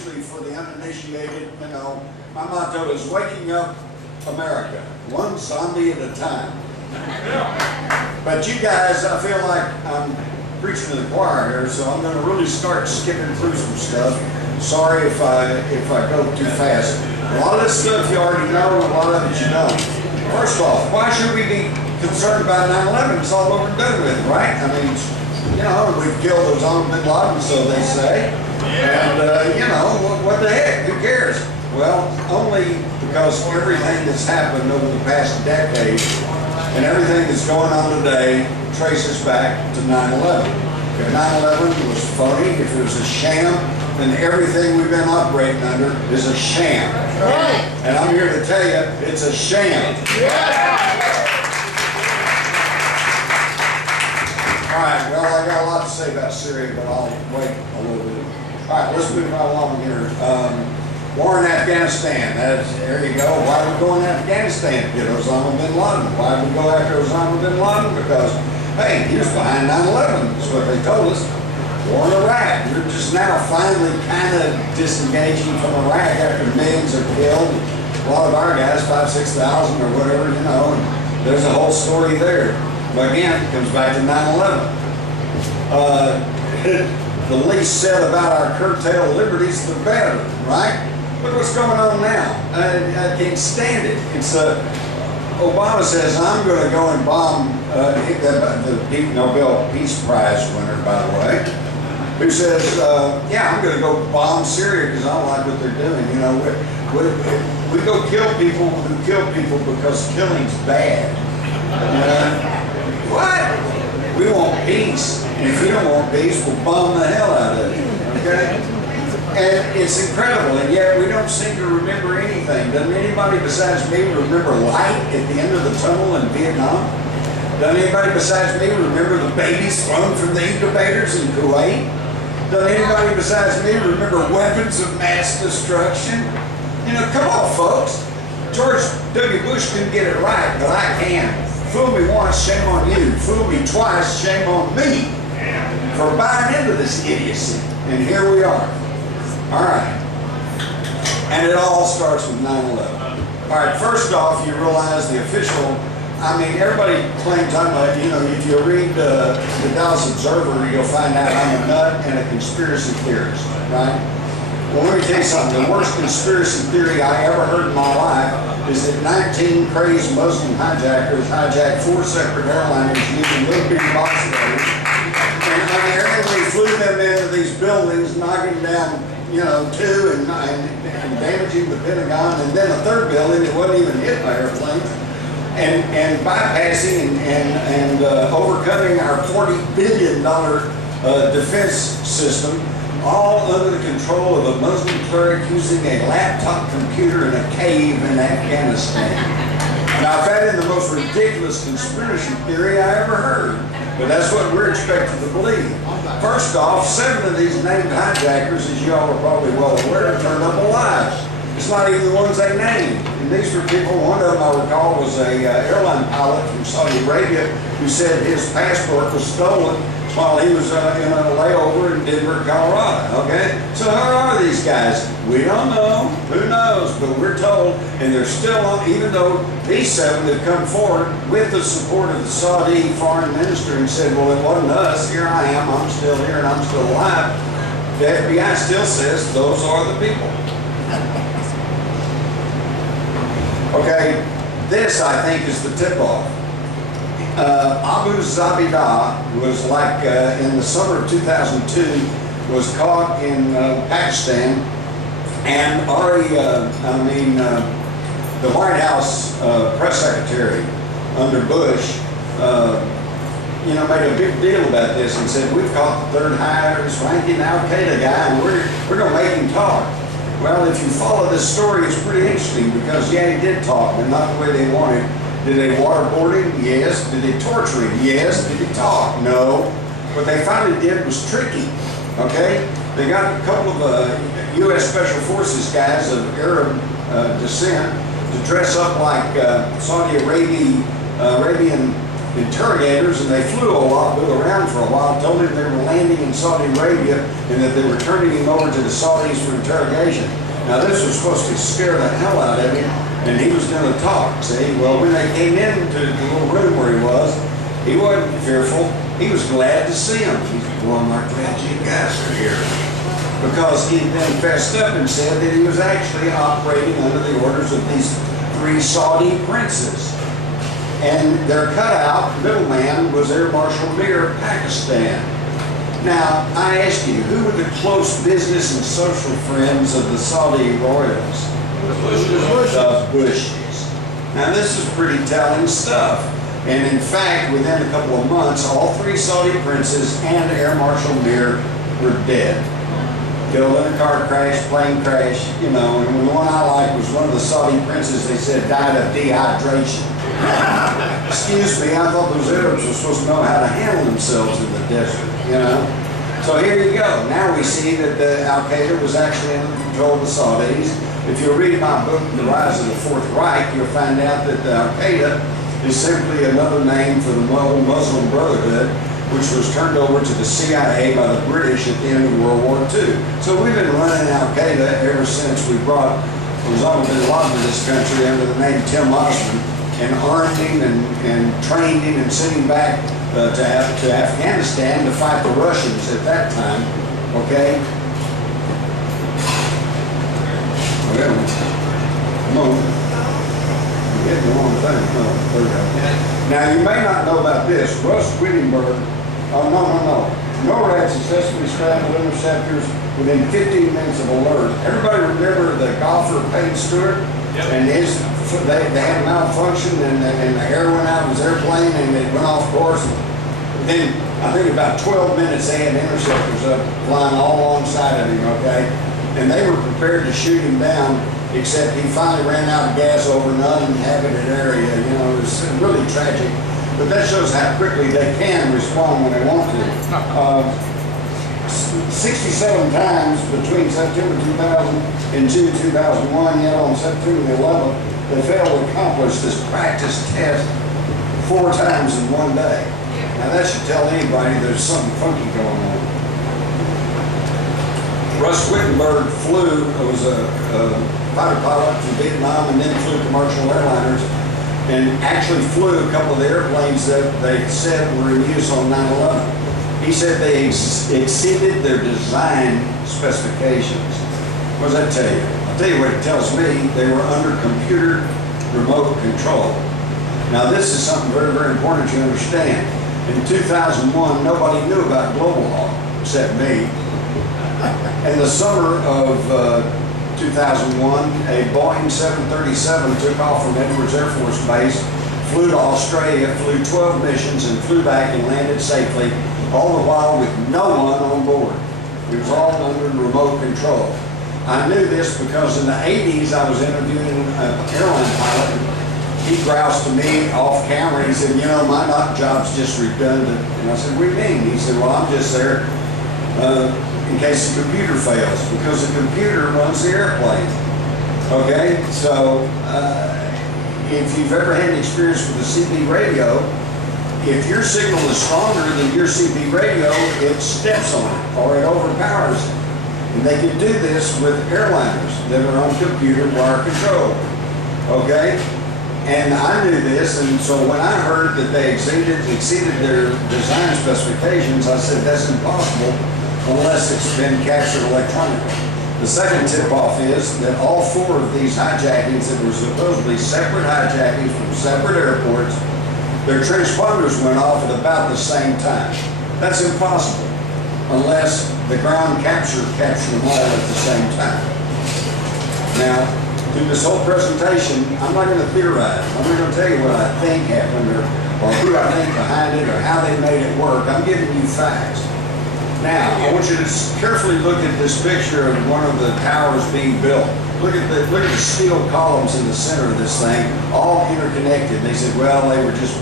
usually for the uninitiated, you know, my motto is waking up America, one zombie at a time. But you guys, I feel like I'm preaching to the choir here, so I'm going to really start skipping through some stuff. Sorry if I go too fast. A lot of this stuff you already know, a lot of it you don't. First off, why should we be concerned about 9/11? It's all over and done with, right? I mean, you know, we've killed Osama bin Laden, so they say. And, you know, what the heck? Who cares? Well, only because everything that's happened over the past decade and everything that's going on today traces back to 9/11. If 9/11 was phony, if it was a sham, then everything we've been operating under is a sham. Right. And I'm here to tell you, it's a sham. All right, well, I got a lot to say about Syria, but I'll wait a little bit. All right, let's move right along here. War in Afghanistan, there you go. Why did we go in Afghanistan? Get Osama bin Laden. Why did we go after Osama bin Laden? Because, hey, he was behind 9/11, that's what they told us. War in Iraq. We're just now finally kind of disengaging from Iraq after millions are killed. A lot of our guys, 5,000, 6,000 or whatever, you know, and there's a whole story there. But again, it comes back to 9/11. The least said about our curtailed liberties, the better, right? Look what's going on now. I can't stand it. It's Obama says, I'm going to go and bomb the Nobel Peace Prize winner, by the way, who says, yeah, I'm going to go bomb Syria because I don't like what they're doing. You know, we go kill people who kill people because killing's bad. What? We want peace. And if you don't want peace, we'll bomb the hell out of you. Okay? And it's incredible, and yet we don't seem to remember anything. Doesn't anybody besides me remember light at the end of the tunnel in Vietnam? Doesn't anybody besides me remember the babies thrown from the incubators in Kuwait? Doesn't anybody besides me remember weapons of mass destruction? You know, come on, folks. George W. Bush couldn't get it right, but I can. Fool me once, shame on you. Fool me twice, shame on me for buying into this idiocy. And here we are. All right. And it all starts with 9/11. All right, first off, you realize the official, I mean, everybody claims I'm a, you know, if you read the Dallas Observer, you'll find out I'm a nut and a conspiracy theorist, right? Well, let me tell you something. The worst conspiracy theory I ever heard in my life is that 19 crazed Muslim hijackers hijacked 4 separate airliners using little bitty box cutters. And they flew them into these buildings, knocking down, you know, 2 and damaging the Pentagon, and then a 3rd building that wasn't even hit by airplanes, and bypassing and overcoming our $40 billion defense system, all under the control of a Muslim cleric using a laptop computer in a cave in Afghanistan. Now, that is the most ridiculous conspiracy theory I ever heard, but that's what we're expected to believe. First off, 7 of these named hijackers, as you all are probably well aware, turned up alive. It's not even the ones they named. And these were people, one of them I recall was a airline pilot from Saudi Arabia who said his passport was stolen while he was in a layover in Denver, Colorado, okay? So who are these guys? We don't know. Who knows? But we're told, and they're still on, even though these 7 have come forward with the support of the Saudi foreign minister and said, well, it wasn't us. Here I am. I'm still here and I'm still alive. The FBI still says those are the people. Okay, this, I think, is the tip-off. Abu Zabida was like, in the summer of 2002, was caught in Pakistan, and the White House press secretary under Bush, you know, made a big deal about this and said, we've caught the 3rd highest ranking Al-Qaeda guy, and we're going to make him talk. Well, if you follow this story, it's pretty interesting because, yeah, he did talk, but not the way they wanted. Did they waterboard him? Yes. Did they torture him? Yes. Did he talk? No. What they finally did was tricky, okay? They got a couple of U.S. Special Forces guys of Arab descent to dress up like Saudi Arabian interrogators, and they flew around for a while, told him they were landing in Saudi Arabia and that they were turning him over to the Saudis for interrogation. Now this was supposed to scare the hell out of him, and he was going to talk, see? Well, when they came into the little room where he wasn't fearful. He was glad to see them. He's like, well, I'm glad you guys are here. Because he'd been fessed up and said that he was actually operating under the orders of these 3 Saudi princes. And their cutout middleman was Air Marshal Mir of Pakistan. Now, I ask you, who were the close business and social friends of the Saudi royals? The Bushes. Now, this is pretty telling stuff. And in fact, within a couple of months, all 3 Saudi princes and Air Marshal Mir were dead. Killed in a car crash, plane crash, you know, and the one I like was one of the Saudi princes, they said, died of dehydration. Excuse me, I thought those Arabs were supposed to know how to handle themselves in the desert, you know. So here you go. Now we see that the Al-Qaeda was actually under control of the Saudis. If you read my book, The Rise of the Fourth Reich, you'll find out that the Al-Qaeda is simply another name for the Muslim Brotherhood, which was turned over to the CIA by the British at the end of World War II. So we've been running Al-Qaeda ever since we brought Osama bin Laden to this country under the name Tim Osman, and armed him and trained him and sent him back to Afghanistan to fight the Russians at that time, okay? Well, come on. You're getting the wrong thing. No, there we go. Now, you may not know about this. Russ Wittenberg, NORAD's successfully scrambled interceptors within 15 minutes of alert. Everybody remember the golfer Payne Stewart? Yep. And they had a malfunction and the air went out of his airplane and it went off course. And then, I think about 12 minutes they had interceptors up flying all alongside of him, okay? And they were prepared to shoot him down, except he finally ran out of gas over an uninhabited area. You know, it was really tragic. But that shows how quickly they can respond when they want to. 67 times between September 2000 and June 2001, yet on September the 11th, they failed to accomplish this practice test 4 times in one day. Now that should tell anybody there's something funky going on. Russ Wittenberg was a fighter pilot from Vietnam and then flew commercial airliners and actually flew a couple of the airplanes that they said were in use on 9/11. He said they exceeded their design specifications. What does that tell you? I'll tell you what it tells me. They were under computer remote control. Now this is something very, very important to understand. In 2001, nobody knew about global hawk except me. In the summer of 2001, a Boeing 737 took off from Edwards Air Force Base, flew to Australia, flew 12 missions, and flew back and landed safely, all the while with no one on board. It was all under remote control. I knew this because in the 80s I was interviewing an airline pilot. He groused to me off camera. He said, you know, my job's just redundant. And I said, what do you mean? He said, well, I'm just there in case the computer fails, because the computer runs the airplane. Okay, so if you've ever had an experience with a CB radio, if your signal is stronger than your CB radio, it steps on it or it overpowers it. And they can do this with airliners that are on computer wire control. Okay? And I knew this, and so when I heard that they exceeded their design specifications, I said that's impossible unless it's been captured electronically. The second tip-off is that all 4 of these hijackings that were supposedly separate hijackings from separate airports, their transponders went off at about the same time. That's impossible unless the ground captured them all at the same time. Now, through this whole presentation, I'm not going to theorize. I'm not going to tell you what I think happened or who I think behind it or how they made it work. I'm giving you facts. Now, I want you to carefully look at this picture of one of the towers being built. Look at the steel columns in the center of this thing, all interconnected. They said, well, they were just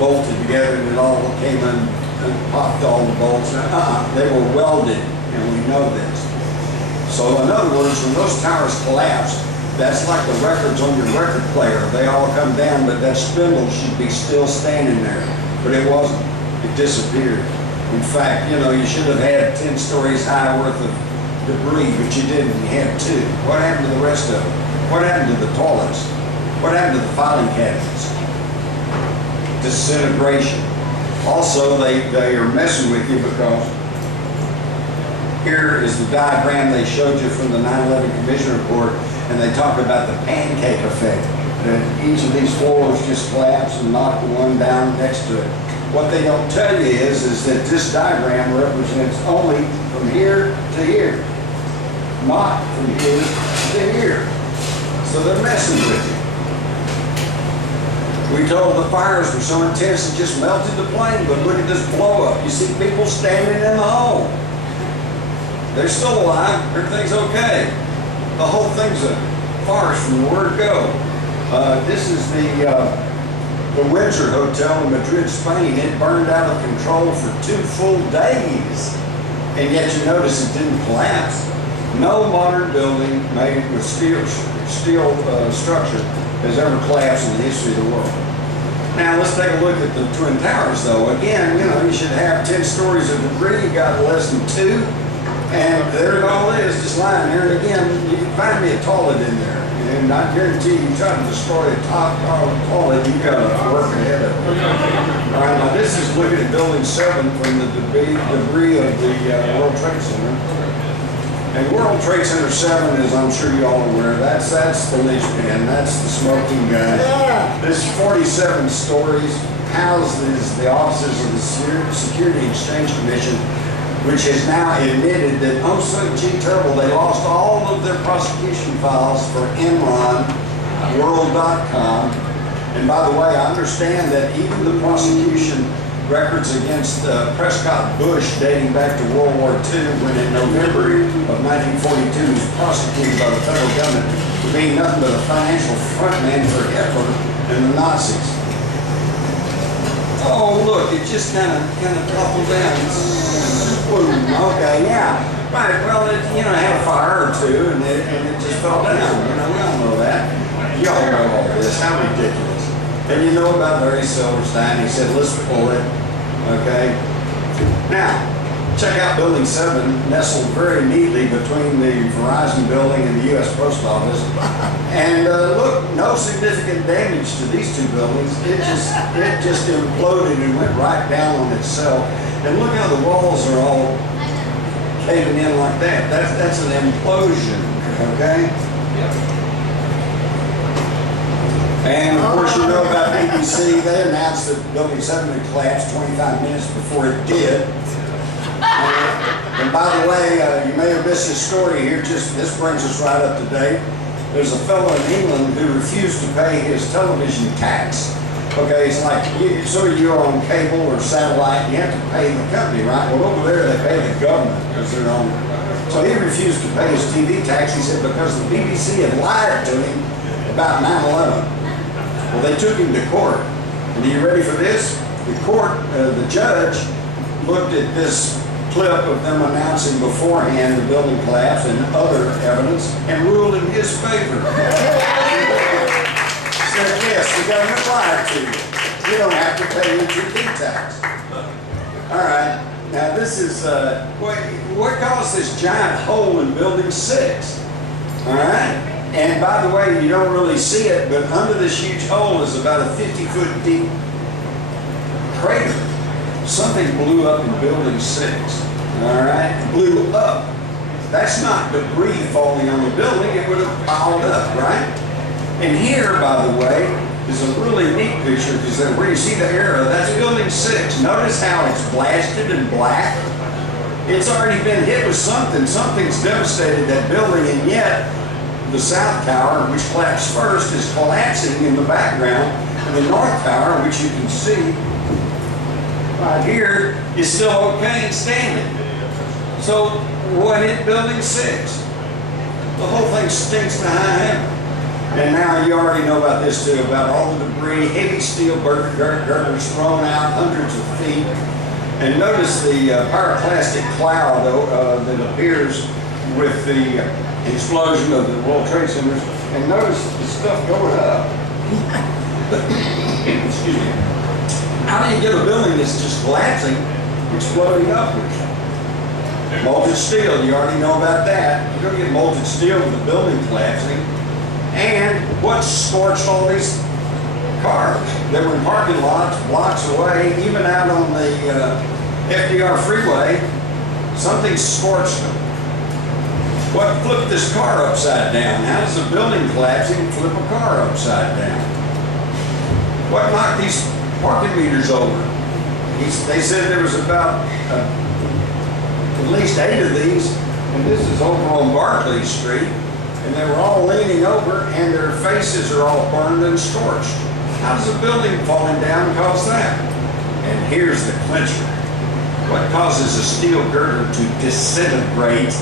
bolted together and it all came in and popped all the bolts. They were welded, and we know this. So in other words, when those towers collapsed, That's like the records on your record player. They all come down, but that spindle should be still standing there. But it wasn't. It disappeared. In fact, you know, you should have had 10 stories high worth of debris, but you didn't. You had 2. What happened to the rest of it? What happened to the toilets? What happened to the filing cabinets? Disintegration. Also, they are messing with you because here is the diagram they showed you from the 9/11 Commission report, and they talk about the pancake effect. That each of these floors just collapse and knock the one down next to it. What they don't tell you is that this diagram represents only from here to here, not from here to here. So they're messing with you. We told the fires were so intense it just melted the plane, but look at this blow up. You see people standing in the hole. They're still alive, everything's okay. The whole thing's a farce from the word go. This is the Windsor Hotel in Madrid, Spain. It burned out of control for 2 full days. And yet you notice it didn't collapse. No modern building made with steel structure has ever collapsed in the history of the world. Now let's take a look at the Twin Towers though. Again, you know, you should have 10 stories of debris, you got less than 2. And there it all is, just lying there. And again, you can find me a toilet in there. And I guarantee you try to destroy a top toilet, you got to work ahead of it. All right, now this is looking at Building 7 from the debris of the World Trade Center. And World Trade Center 7, as I'm sure you all are aware, that's the linchpin, that's the smoking gun. Yeah. This 47 stories houses the offices of the Security Exchange Commission, which has now admitted that, oh, so gee, terrible, they lost all of their prosecution files for Enron, World.com. And by the way, I understand that even the prosecution records against Prescott Bush dating back to World War II, when in November of 1942 he was prosecuted by the federal government for being nothing but a financial frontman for Hitler and the Nazis. Oh, look, it just kind of toppled down. Okay, yeah. Right, well, it, you know, had a fire or 2, and it just fell down. You know, we all know that. You all know all this. How ridiculous. And you know about Larry Silverstein. He said, let's pull it. Okay? Now, check out Building 7, nestled very neatly between the Verizon building and the U.S. Post Office. And look, no significant damage to these 2 buildings. It just imploded and went right down on itself. And look how the walls are all caving in like that. That's an implosion, okay? And of course, you know about ABC. They announced that Building 7 had collapsed 25 minutes before it did. And by the way, you may have missed this story here. This brings us right up to date. There's a fellow in England who refused to pay his television tax. Okay, it's like you're on cable or satellite, you have to pay the company, right? Well, over there they pay the government because they're on. So he refused to pay his TV tax. He said because the BBC had lied to him about 9/11. Well, they took him to court. And are you ready for this? The judge looked at this clip of them announcing beforehand the building collapse and other evidence and ruled in his favor. Said, yes, the government lied to you. You don't have to pay your TV tax. All right. Now this is what caused this giant hole in Building 6. All right. And by the way, you don't really see it, but under this huge hole is about a 50-foot deep crater. Something blew up in Building 6. All right. It blew up. That's not debris falling on the building. It would have piled up, right? And here, by the way, is a really neat picture because where you see the arrow, that's Building 6. Notice how it's blasted and black. It's already been hit with something. Something's devastated that building, and yet the South Tower, which collapsed first, is collapsing in the background. And the North Tower, which you can see right here, is still okay and standing. So what hit Building 6? The whole thing stinks to high heaven. And now you already know about this too, about all the debris, heavy steel girders thrown out hundreds of feet. And notice the pyroclastic cloud that appears with the explosion of the World Trade Centers. and notice the stuff going up. Excuse me. How do you get a building that's just collapsing, exploding upwards? Molten steel, you already know about that. You're going to get molten steel with the building collapsing. And what scorched all these cars that were in parking lots blocks away, even out on the FDR freeway? Something scorched them. What flipped this car upside down? How does a building collapsing flip a car upside down? What knocked these parking meters over? They said there was about at least 8 of these, and this is over on Barclay Street, and they were all leaning over, and their faces are all burned and scorched. How does a building falling down cause that? And here's the clincher. What causes a steel girder to disintegrate